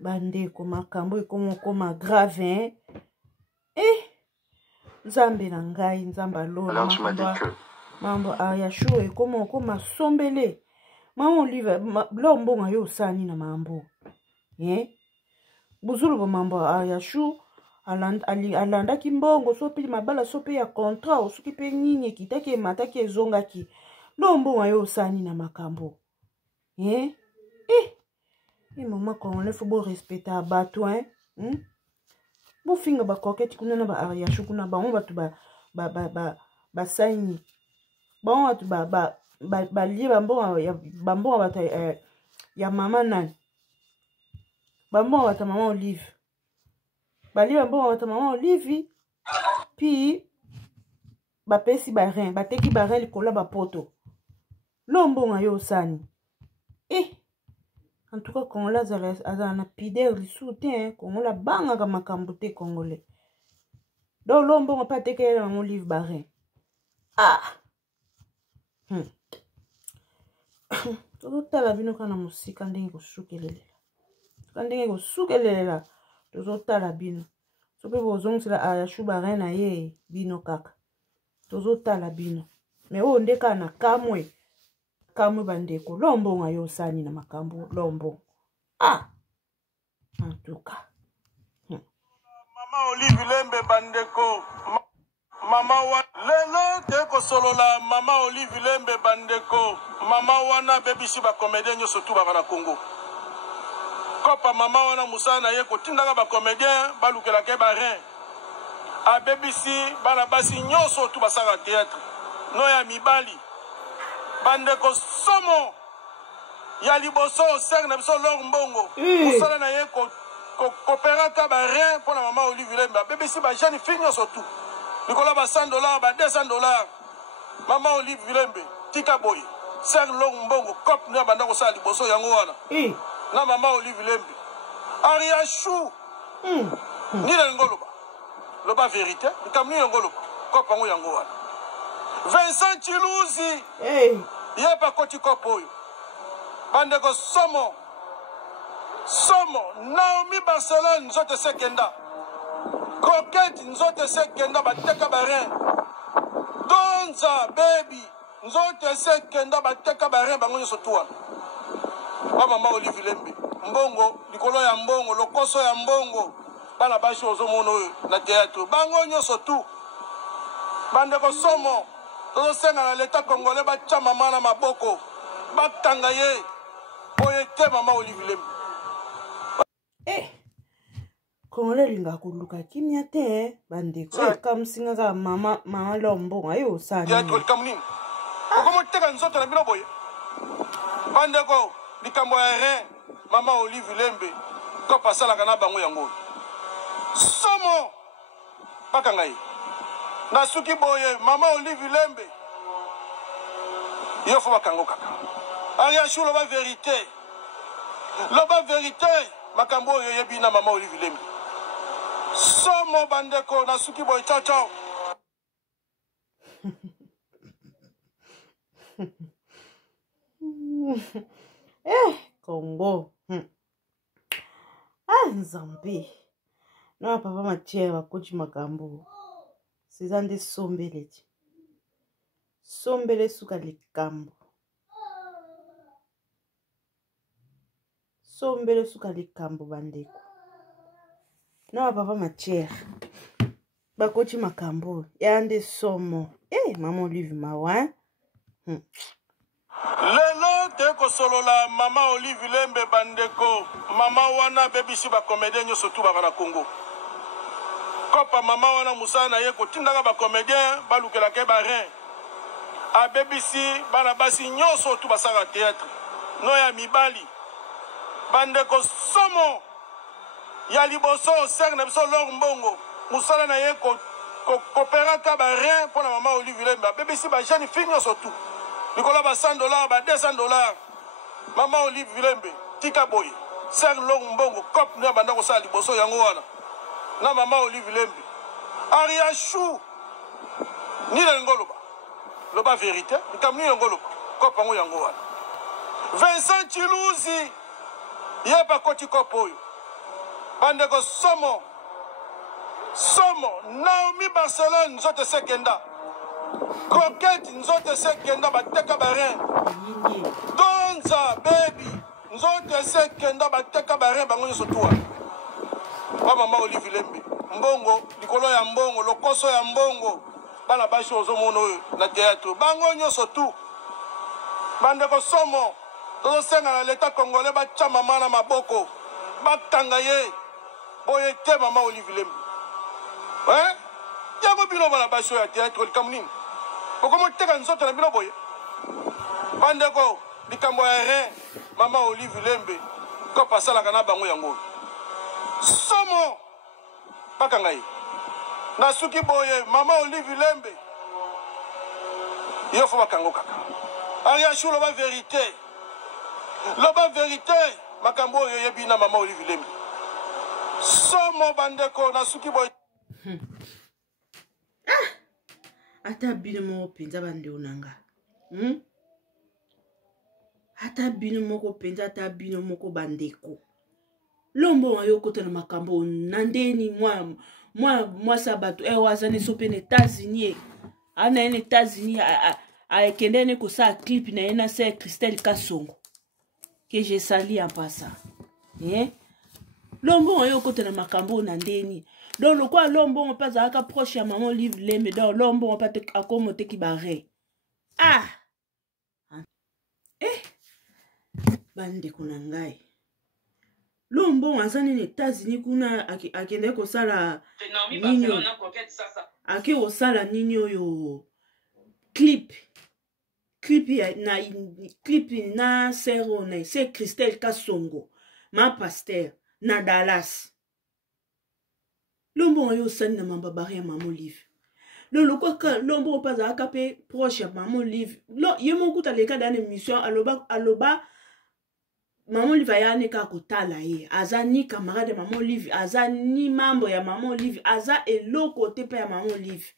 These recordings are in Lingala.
Bandeko makambo ekoma grave, hein? Nzambe na ngai, nzamba lolo mambo ayashu ekoma sombele. Mama Olive, lombo nga yo sani na mambo. Buzulu bo mambo ayashu alanda kimbongo so pe mabala so pe ya contrat osuki pe nini kitaki mataki ezongaki. Lombo nga yo sani na makambo. Maman congolais faut beau respecter abato, hein? Bo finga ba koketi kuna na ba ayashu kuna ba on batu ba saini. Bon batu ba lié bambo batu ya mama nani. Bambo batu mama Olive. Bali bambo batu mama Olive. Puis ba pesi ba rein, ba teki ba rein likola ba poto. Lombo nga yo sani. En tout cas, Congolais azana pideur soutien, Congolais banga ka makambo te Congolais. Donc lombo nga pa teke na mon livre barin. Toto tala bino kana musika ndenge ko sukelela. Ndenge ko sukelela. Toto tala bino. So pe bozongisa ayashu barin na ye bino kaka. Toto tala bino. Mais ndeka na kamwe. Kamwe bandeko lombo nga yo sani na makambo lombo. En tout cas. Mama Olive Lembe bandeko. Mama wana lelo teko solola Mama Olive Lembe bandeko. Mama wana bebisi ba comédien nyo surtout ba na Congo. Kopa mama wana musana ye ko tindaka ba comédien balukela ke ba rein. A bebisi bana basi nyo surtout ba saka théâtre. No ya mibali. Bandeko somo ya liboso ser na biso lor mbongo musala na ye ko koperaka ba rien pour la Mama Olive Lembe BBC ba jeune fille surtout nikola ba $100 ba $200 Mama Olive Lembe tika boy ser lor mbongo kop na banda ko sala liboso yango wana na Mama Olive Lembe aria chou ni na ngoloba loba vérité nkamni ngoloba kop yango yango wana Vincent Chiluzi yepa koti kopo oyo bandeko somo Naomi Barcelone nzote sekenda Coquette nzote sekenda bateka barin Donza baby nzote sekenda bateka barin bango nyoso tuwana ba Mama Olive Lembe mbongo likolo ya mbongo lokoso ya mbongo bana bashi ozomona oyo na théâtre bango nyoso tu bandeko somo Todo senga na l'État congolais ba tcha mama na maboko ba tanga ye boye te Mama Olive Lembe. Congolais linga kuluka kimia te bandeko comme singa za mama lombo ayo sani. Ya to kamni. Komo teka nzoto na bino boye. Bandeko likambo ya rein Mama Olive Lembe ko pasala kana bango yango. Somo bakanga ye. Nasuki boye Mama Olive Lembe il faut bakango kaka aria chou loba vérité makambo yo yebi na Mama Olive Lembe somo bandeko nasuki boye ciao ciao Congo Nzambe na papa Mathieu bakochi makambo Sizande sombele ti. Sombele suka likambo. Sombele suka likambo bandeko. Na papa Mathieu. Bakochi makambo. Yande somo. Mama Olive mawa. Lelo teko solola Mama Olive Lembe bandeko. Mama wana bebisi ba comédien nyo surtout ba na Congo. Kopa mama wana musana ye ko tindaka ba comédien balukela ke ba rein a BBC bana basi nyoso tu basaka théâtre no ya mibali bandeko somo ya liboso ser na biso lor mbongo musala na ye ko koperaka ba rein pour la Mama Olive Lembe BBC ba jeune fille surtout nikola ba $100 ba $200 Mama Olive Lembe tika boy ser lor mbongo kop na banda ko sala liboso yango wana na Mama Olive Lembe aria chou ni na ngoloba loba vérité nkamni ngoloba kopa ngo yango wana Vincent Chiluzi Yeba koti kopo. Bandeko somo. Somo. Naomi Barcelone nzote sekenda. Croquette nzote sekenda bateka barin. Donza baby nzote sekenda bateka barin bango nyoso tuwa. Ba mama Olive Lembe. Mbongo likolo ya mbongo lokoso ya mbongo. Bana bashi ozomono na théâtre. Bango nyoso tu. Bandeko somo. Todo senga na l'État congolais bacha mama na maboko. Batanga ye. Boye te mama Olive Lembe. Hein? Yango bino bana bashi ya théâtre likamnini. Comment tu as un bino boye? Bandeko, likambo ya rien, mama Olive Lembe, ko pasala kana bango yango. Somo bakangai. Nasuki boye, mama Olive Lembe. Il faut bakango kaka. Aria chou loba vérité. Loba vérité, makambo yo yebina mama Olive Lembe. Somo bandeko, nasuki boye. Ata bino moko penza bandeko nanga. Ata bino moko penza, ata bino moko bandeko. Lombo wayo kote na makambo nandeni mwa sabato wazane sope na États-Unis. Ana ene États-Unis a kendene ko sa clip na ena se Christelle Kasongo. Que j'ai sali en passant. Lombo wayo kote na makambo nandeni. Donc le quoi l'homme on passe à proche à maman Olive Lembe dans l'homme on pas à comme te qui barré. Ah. Bande kunangai. L'homme bon azani les États-Unis kuna akende ko sala ninyo. Ake o sala ninyo yo clip na sero na c'est Christelle Kasongo ma pasteur na Dallas. Lombo yo sani na mamba bari ya maman Olive. Loko ka lombo pas à capé proche ya maman Olive. Lo yemo kuta leka dans émission aloba maman Olive ya ne ka kotala ye. Aza ni camarade de maman Olive, aza ni membre ya maman Olive, aza eloko te pa ya maman Olive.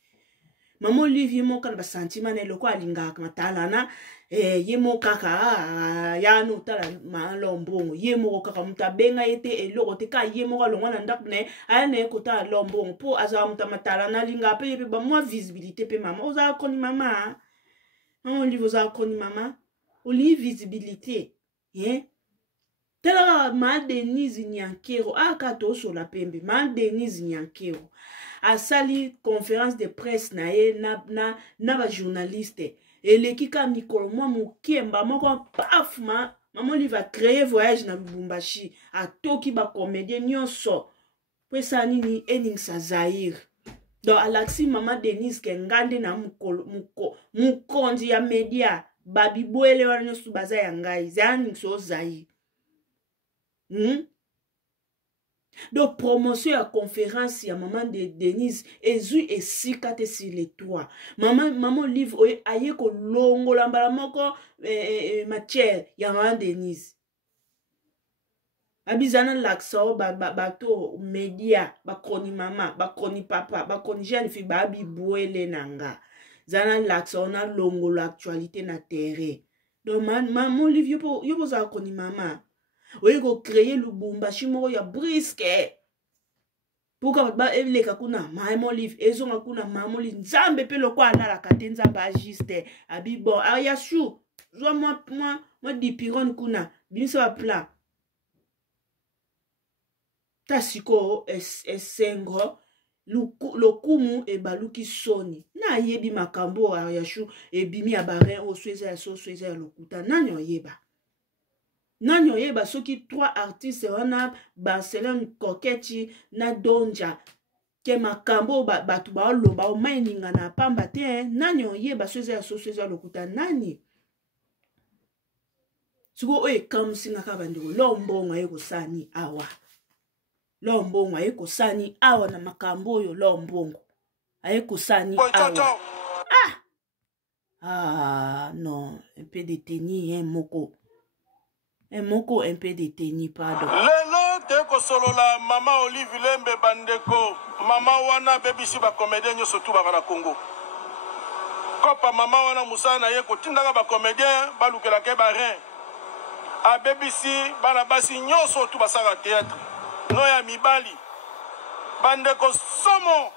Maman Olive yemo ka ba sentiment na eloko alinga matala na yemo kaka ya no tala malombo yemo kaka mutabenga yete eloko te ka yemo ka longwa na ndap ne ane kota lombo po aza mutamatala na linga pe ba moi visibilité pe mama oza koni mama maman Olive oza koni mama oli visibilité tela ma Denise Nyankero akato so la pembe ma Denise Nyankero a sali conférence de presse na ye na ba journaliste eleki ka mikolo mwa mokemba moko paf maman Olive va créer voyage na Lubumbashi atoki ba comédien nyonso pesa nini eningsa Zaire donc alaxi maman Denise ke ngande na mukonzi ya media babi boele wana nyonso baza ya ngai zaninso Zaire donc promotion ya conférence ya maman de Denise ezu esika te sur les toits maman Olive aye ko longola mbala moko matière ya maman Denise abizana lakso bato media bakoni mama bakoni papa bakoni jeune fille babi boele nanga zana lakso na longola actualité na terre donc maman Olive yopo za koni mama oye ko créer Lubumbashi moko ya briske pourquoi ba eleka kuna maman Olive ezonga kuna maman Olive nzambe pe loko alala kate nzambe agiste abi bon aya chou zo moi dipiron kuna binso ba pla tasiko esengo lokumu ebaluki soni na yebi makambo aya chou ebimi abare osweza ya sosweza ya lokuta nani oyeba nani oyeba soki 3 artistes wana Barcelone Coquette na Donja ke makambo batu ba loba o maininga na pamba te nani oyeba soza lokuta nani suko oye kamsinga ka bandiko lombongo ayeko sani awa lombongo ayeko sani awa na makambo oyo lombongo ayeko sani awa non un peu de tenue moko un peu de tenue, pardon. Lelo te ko solola mama Olive Lembe bandeko mama wana bebisi ba comédien nyoso tu ba na Congo. Kopa mama wana musana ye ko tindaka ba comédien balukela ke ba rein. abebisi bana basi nyonso tu basaka théâtre no ya mibali bandeko somo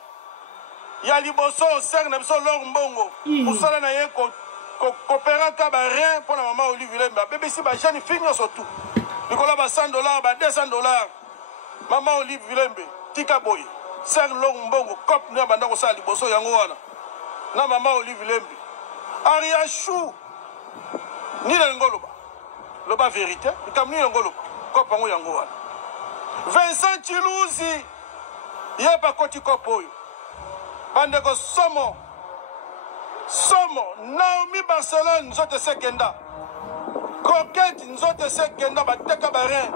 ya liboso ser na biso lor mbongo mosala na ye koperaka barein mpo na mama Olive Vilembe abebisi bajeune fille nyonso tu likolo ba $100 ba $200 mama Olive Vilembe tika boye ser lor mbongo cop nde banda kosala liboso yango wana na mama Olive Vilembe Ariachou nini ngoloba loba vérité likambo nini ngoloba cop yango yango wana Vincent Chiluzi ye bakoti cop oyo bandeko somo Naomi Barcelone nzote sekenda Coquette nzote sekenda bateka barin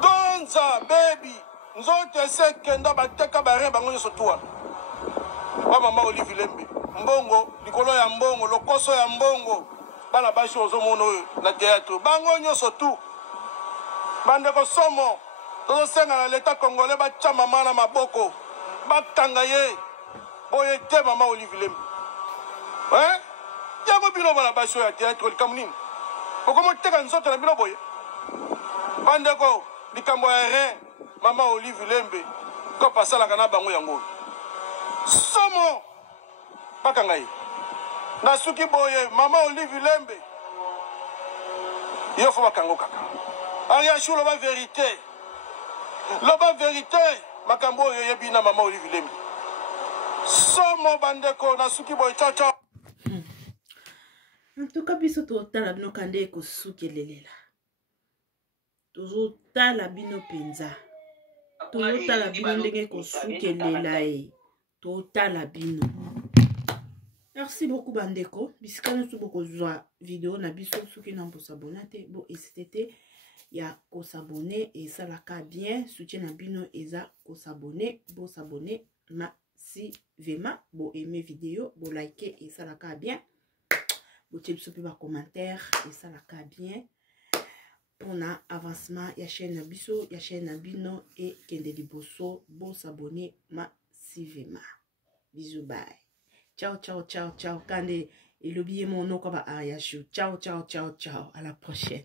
Donza baby nzote sekenda bateka barin bango nyonso tu wana ba mama Olive Vilembe mbongo likolo ya mbongo lokoso ya mbongo bana bashi ozomona oyo na théâtre bango nyonso tu bandeko somo tozosenga na leta congolais batya mama na maboko batanga ye boye te mama Olive Vilembe yango bino bana bashi oyo ya théâtre likambo nini okomoteka nzoto na bino boye bandeko likambo ya rein mama Olive Vilembe kopa asalaka na bango yango oyo somo bakanga ye na suki boye mama Olive Vilembe yo fo bakango kaka Ariachou loba vérité makambo oyo yebi na mama Olive Vilembe somo bandeko na suki boye ciao ciao. En tout cas biso totala bino kande kosukelela tozotala bino penza tozotala bino ndenge kosukelela totala bino. Merci beaucoup bandeko bisika nyonso bokozwa video na biso soki na mbosabona te bo esitete ya kosabone esalaka bien soutien na bino eza kosabone bo sabone merci vraiment bo aimer vidéo bo like esalaka bien bo tie biso pe ba commentaire esalaka bien pona avancement ya chaîne na biso ya chaîne na bino et kende liboso bo sabone merci vraiment bisous bye. Ciao, ciao, ciao, ciao. Kande, et l'oubliez mon nom comme Ariachou. Ciao, ciao, ciao, ciao. À la prochaine.